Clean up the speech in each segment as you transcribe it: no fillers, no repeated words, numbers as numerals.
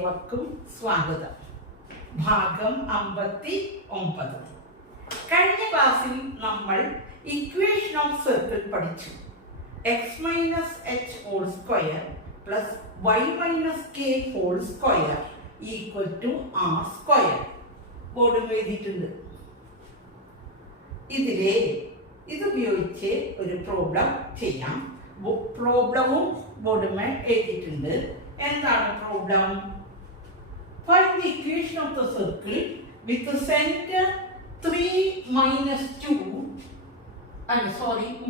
ഏവർക്കും സ്വാഗതം. ഭാഗം 59. കഴിഞ്ഞ ക്ലാസ്സിൽ നമ്മൾ ഇക്വേഷൻ ഓഫ് സർക്കിൾ പഠിച്ചു. x minus h whole square plus y minus k whole square equal to r square. ബോർഡിൽ എഴുതിയിട്ടുണ്ട്. ഇതുപയോഗിച്ച് ഒരു പ്രോബ്ലം ചെയ്യാം. പ്രോബ്ലവും ബോർഡിന്മേൽ എഴുതിയിട്ടുണ്ട്. എന്താണ് problem? Find the equation of the circle with the center 3 minus 2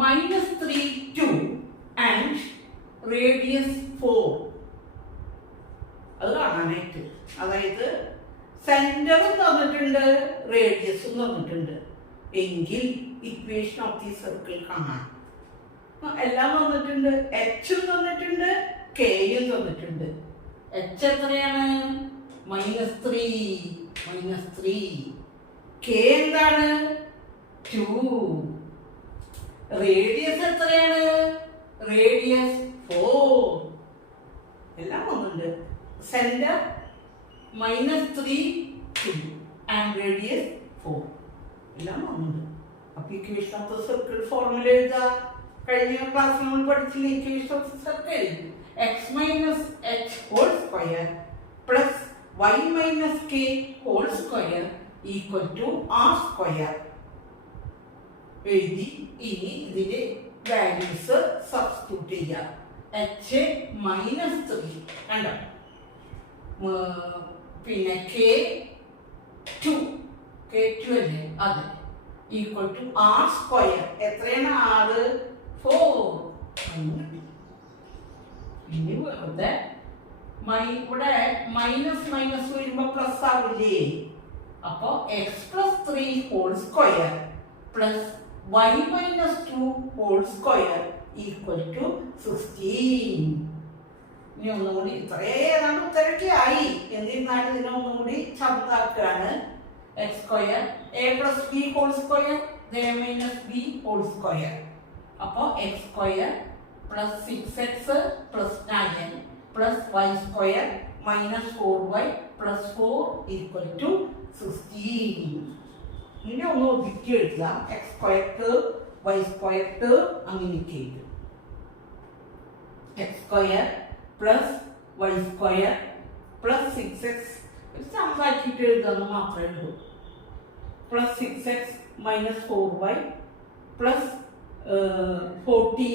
minus 3 2 and radius 4. അത് കാണാനായിട്ട്, അതായത് സെന്ററും തന്നിട്ടുണ്ട്, റേഡിയസും തന്നിട്ടുണ്ട്. എങ്കിൽ ഇക്വേഷൻ ഓഫ് ദി സർക്കിൾ കാണാൻ എല്ലാം തന്നിട്ടുണ്ട്. എച്ചും തന്നിട്ടുണ്ട്, കെയും തന്നിട്ടുണ്ട്. എച്ച് എത്രയാണ്? -3. കെ എന്താണ്? 2. റേഡിയസ് എത്രയാണ്? റേഡിയസ് 4. എല്ലാം വന്നിട്ടുണ്ട്. സെന്റർ -3 2 ആൻഡ് റേഡിയസ് 4 എല്ലാം വന്നിട്ടുണ്ട്. അപ്പൊ equation of the circle formula എഴുതാ. കഴിഞ്ഞ ക്ലാസ്സിൽ നമ്മൾ പഠിച്ചില്ല equation of the circle. x minus h whole square plus y minus k whole square equal to r square എഴുതി. ഇനി ഇതിന്റെ വാല്യൂസ് സബ്സ്റ്റിറ്റ്യൂട്ട് ചെയ്യാം. h -3 കണ്ടോ, പിന്നെ k2 അല്ലേ, അത് ഈക്വൽ ടു r സ്ക്വയർ. എത്രയാണ്? 4. ഇനി വെറുതെ ഇവിടെ മൈനസ് മൈനസ് വരുമ്പോ പ്ലസ് ആവില്ലേ? അപ്പോ x+3 whole square plus y -2 whole square equal to 16. ഇനി ഒന്നുകൂടി ഇത്രയേതാണ്ട് ഉത്തരൊക്കെ ആയി. എന്നിരുന്നാലും ഇതിനെ ഒന്നുകൂടി ചെറുതാക്കുകയാണ്. x square a+b whole square a - b whole square. അപ്പോ x square plus 6x plus 9 plus y square minus 4y plus 4 equal to 16. ഇനി ഒന്ന് ഒതുക്കി എഴുതാം. x square term y square term അങ്ങനെയൊക്കെ എഴുതും. x square plus y square plus 6x സംസാരിച്ചിട്ട് എഴുതാന്ന് മാത്രമേ ഉള്ളൂ. Plus 6x minus 4y plus 13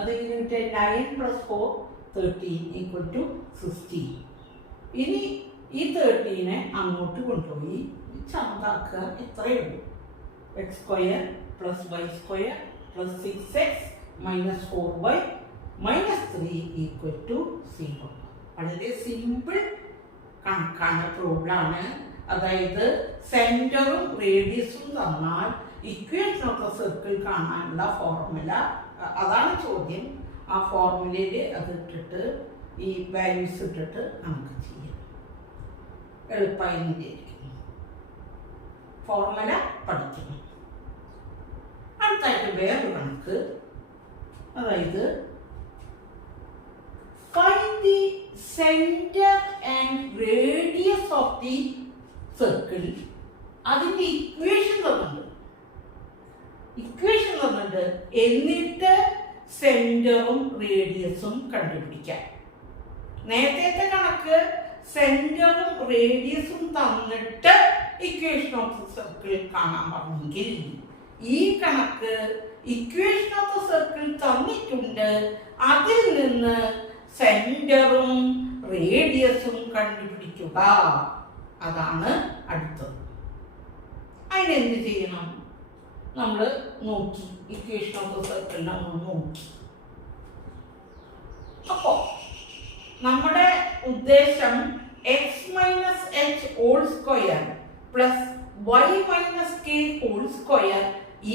അതെങ്ങനെ? 9 പ്ലസ് 4 13 ഈക്വൽ ടു 16. ഇനി ഈ 13 അങ്ങോട്ട് കൊണ്ടുപോയി ചെറുതാക്കുക. ഇത്രയേ ഉള്ളൂ. X square plus y square plus 6x minus 4y minus 3 equal to 0. വളരെ സിമ്പിൾ കണക്കാണ്, പ്രോബ്ലമാണ്. അതായത് സെന്ററും റേഡിയസും തന്നാൽ ഇക്വേഷൻ ഓഫ് ദ സർക്കിൾ കാണാനുള്ള ഫോർമുല, അതാണ് ചോദ്യം. ആ ഫോർമുലയിൽ അത് ഇട്ടിട്ട് ഈ വാല്യൂസ് ഇട്ടിട്ട് നമുക്ക് ചെയ്യാം. എളുപ്പമായി വിചാരിക്കുന്നു. ഫോർമുല പഠിക്കണം. അടുത്തായിട്ട് വേറൊരു കണക്ക്, അതായത് find the center and radius of the circle. അതിന്റെ ഇക്വേഷൻ തന്നിട്ടുണ്ട്. എന്നിട്ട് സെന്ററും റേഡിയസും കണ്ടുപിടിക്കാം. നേരത്തെ കണക്ക് സെന്ററും റേഡിയസും തന്നിട്ട് ഇക്വേഷൻ ഓഫ് ദ സർക്കിൾ കാണാൻ പറഞ്ഞെങ്കിൽ, ഈ കണക്ക് ഇക്വേഷൻ ഓഫ് ദ സർക്കിൾ തന്നിട്ടുണ്ട്, അതിൽ നിന്ന് സെന്ററും റേഡിയസും കണ്ടുപിടിക്കുക. അതാണ് അടുത്തത്. അതിനെന്ത് ചെയ്യണം? നമ്മൾ നോക്കി, ഇക്വേഷൻ ഓഫ് ദ സർക്കിൾ നമ്മൾ നോക്കി. അപ്പോ നമ്മുടെ ഉദ്ദേശം x minus h whole square plus y minus k whole square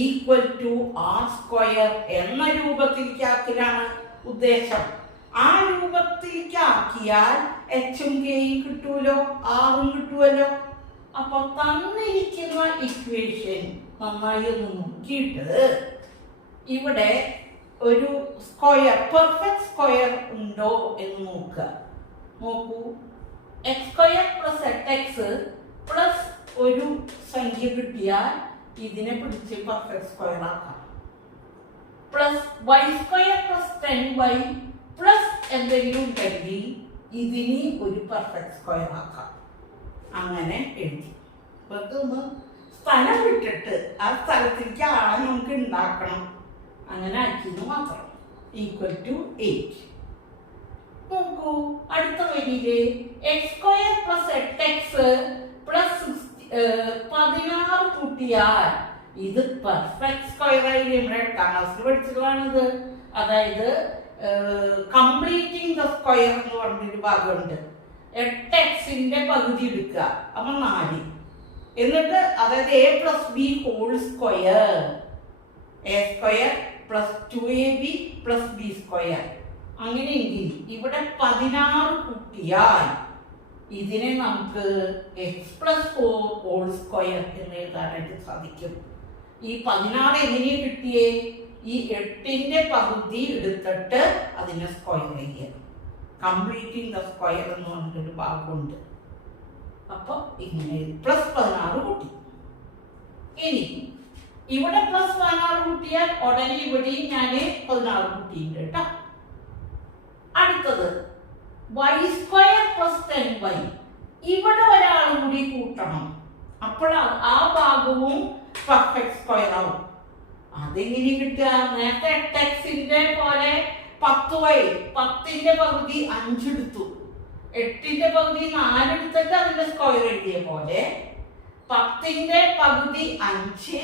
equal to r square എന്ന രൂപത്തിലേക്കാക്കലാണ് ഉദ്ദേശം. ആ രൂപത്തിലേക്കാക്കിയാൽ എച്ചും കെയും കിട്ടൂലോ, ആറും കിട്ടുമല്ലോ. അപ്പൊ തന്നിരിക്കുന്ന ഇക്വേഷൻ നന്നായി ഒന്ന് നോക്കിയിട്ട് ഇവിടെ ഒരു സ്ക്വയർ, പെർഫെക്റ്റ് സ്ക്വയർ ഉണ്ടോ എന്ന് നോക്കുക. നോക്കൂ, X square plus 8x plus ഒരു സംഖ്യ കിട്ടിയാൽ ഇതിനെ പിടിച്ച് പെർഫെക്റ്റ് സ്ക്വയർ ആക്കാം. Plus y square plus 10y plus എന്തെങ്കിലും ഉണ്ടെങ്കിൽ ഇതിന് ഒരു പെർഫെക്റ്റ് സ്ക്വയർ ആക്കാം. അങ്ങനെ എഴുതി. വെറുതെ ഒന്ന് സ്ഥലം വിട്ടിട്ട് ആ സ്ഥലത്തേക്ക് ആളെ നമുക്ക് ഉണ്ടാക്കണം. അങ്ങനെ ആക്കിയെന്ന് മാത്രം. Equal to 8. നോക്കൂ, അടുത്ത വരിയില് x square plus 8x plus 16 കൂട്ടിയാൽ ഇത് പെർഫെക്റ്റ് സ്ക്വയർ ആയി. നമ്മുടെ 8ാം ക്ലാസ്സിൽ പഠിച്ചതാണിത്. അതായത് കംപ്ലീറ്റിംഗ് ദ സ്ക്വയർ എന്ന് പറഞ്ഞൊരു ഭാഗമുണ്ട്. 8xന്റെ പകുതി എടുക്കുക, അപ്പൊ 4. എന്നിട്ട് അതായത് a plus B whole square, A square plus 2ab plus B square. അങ്ങനെയെങ്കിൽ ഇവിടെ 16 കൂട്ടിയാൽ ഇതിനെ നമുക്ക് എക്സ് പ്ലസ് 4 ഹോൾ സ്ക്വയർ എന്ന് എഴുതാനായിട്ട് സാധിക്കും. ഈ 16 എങ്ങനെയാണ് കിട്ടിയേ? ഈ 8ന്റെ പകുതി എടുത്തിട്ട് അതിനെ സ്ക്വയർ ചെയ്യുക. കംപ്ലീറ്റിംഗ് ദ സ്ക്വയർ എന്ന് പറഞ്ഞിട്ടൊരു ഭാഗമുണ്ട്. അപ്പൊ ഇങ്ങനെ പ്ലസ് 16 കൂട്ടി. ഇനി ഇവിടെ പ്ലസ് 16 കൂട്ടിയാൽ ഉടനെ ഇവിടെയും ഞാൻ 16 കൂട്ടിയിട്ടുണ്ട് കേട്ടോ. അടുത്തത് വൈ സ്ക്വയർ പ്ലസ് 10y. ഇവിടെ ഒരാൾ കൂടി കൂട്ടണം, അപ്പോഴാണ് ആ ഭാഗവും പെർഫെക്റ്റ് സ്ക്വയർ ആവും. അതെങ്ങനെ കിട്ടുക? നേരത്തെ 8xന്റെ പോലെ 10y, 10ന്റെ പകുതി 5 എടുത്തു, 8ന്റെ പകുതി 4 എടുത്തിട്ട് അതിന്റെ സ്ക്വയർ എഴുതിയ പോലെ 10ന്റെ പകുതി 5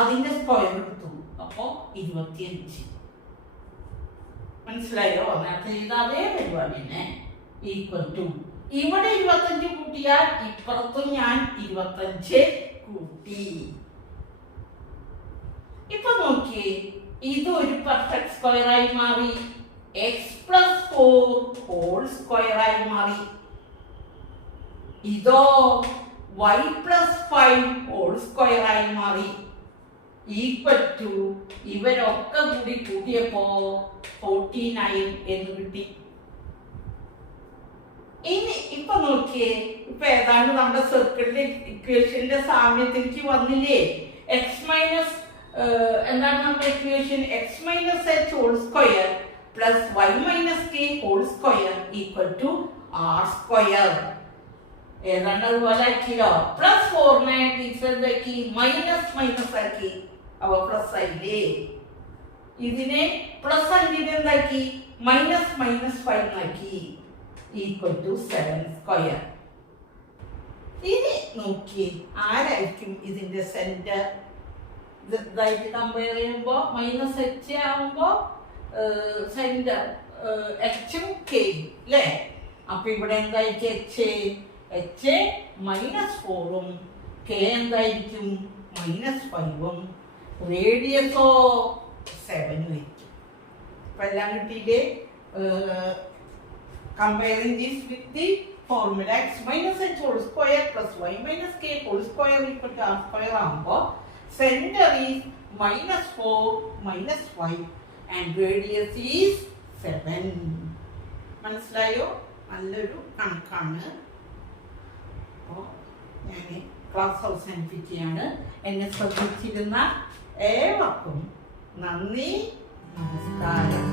അതിന്റെ സ്ക്വയർ എടുത്തു. അപ്പോ 25. മനസ്സിലായോ? നേരത്തെ ചെയ്ത അതേ പരിപാടി തന്നെ. ഈക്വൽ ടു ഇവിടെ 25 കൂട്ടിയാൽ ഇപ്പുറത്തും ഞാൻ 25 കൂട്ടി. ഇപ്പൊ നോക്കിയേ, ഇത് ഒരു പെർഫെക്റ്റ് സ്ക്വയർ ആയി മാറി. എക്സ് പ്ലസ് 4 ഹോൾ സ്ക്വയർ ആയി മാറി. ഇതോ വൈ പ്ലസ് 5 ഹോൾ സ്ക്വയർ ആയി മാറി. ഈക്വൽ ടു ഇവരൊക്കെ കൂടി കൂട്ടിയപ്പോ 49 എന്ന് കിട്ടി. ഇനി ഇപ്പൊ നോക്കിയേ, ഇപ്പൊ ഏതാണ്ട് നമ്മുടെ സർക്കിളിന്റെ ഇക്വേഷന്റെ സാമ്യത്തിലേക്ക് വന്നില്ലേ? എക്സ് മൈനസ് എന്താണ് നമ്മുടെ equation? X minus H whole square plus y minus K whole square equal to R square. ഏതാണ്ട് അതുപോലെ ആക്കിയോ? പ്ലസ് 4നെ ടീച്ചറിലേക്ക് മൈനസ് മൈനസ് ആക്കി, അവ പ്ലസ് ആയില്ലേ? ഇതിനെ പ്ലസ് 5നെ എന്താക്കി? മൈനസ് മൈനസ് 5 ആക്കി. Equal to 7 square. ഇനി നോക്കി ആരായിരിക്കും ഇതിന്റെ സെന്റർ? ഇതായിട്ട് കമ്പയർ ചെയ്യുമ്പോ മൈനസ് എച്ച് ആവുമ്പോ സെന്റർ എച്ചും കെയും അല്ലേ? അപ്പൊ ഇവിടെ എന്തായിരിക്കും? എച്ച് മൈനസ് 4ഉം കെ എന്തായിരിക്കും? മൈനസ് 5ഉം റേഡിയസോ 7 ആയിരിക്കും. അപ്പൊ എല്ലാം കിട്ടിയില്ലേ? Comparing this with the formula x minus h whole square plus y minus k whole square equal to r square ആകുമ്പോൾ center is minus 4 minus 5 and radius is 7. മനസ്സിലായോ? നല്ലൊരു കണക്കാണ്. അപ്പോൾ ഞാൻ ക്ലാസ് അവസാനിപ്പിക്കുകയാണ്. എന്നെ ശ്രദ്ധിച്ചിരുന്ന ഏവർക്കും നന്ദി, നമസ്കാരം.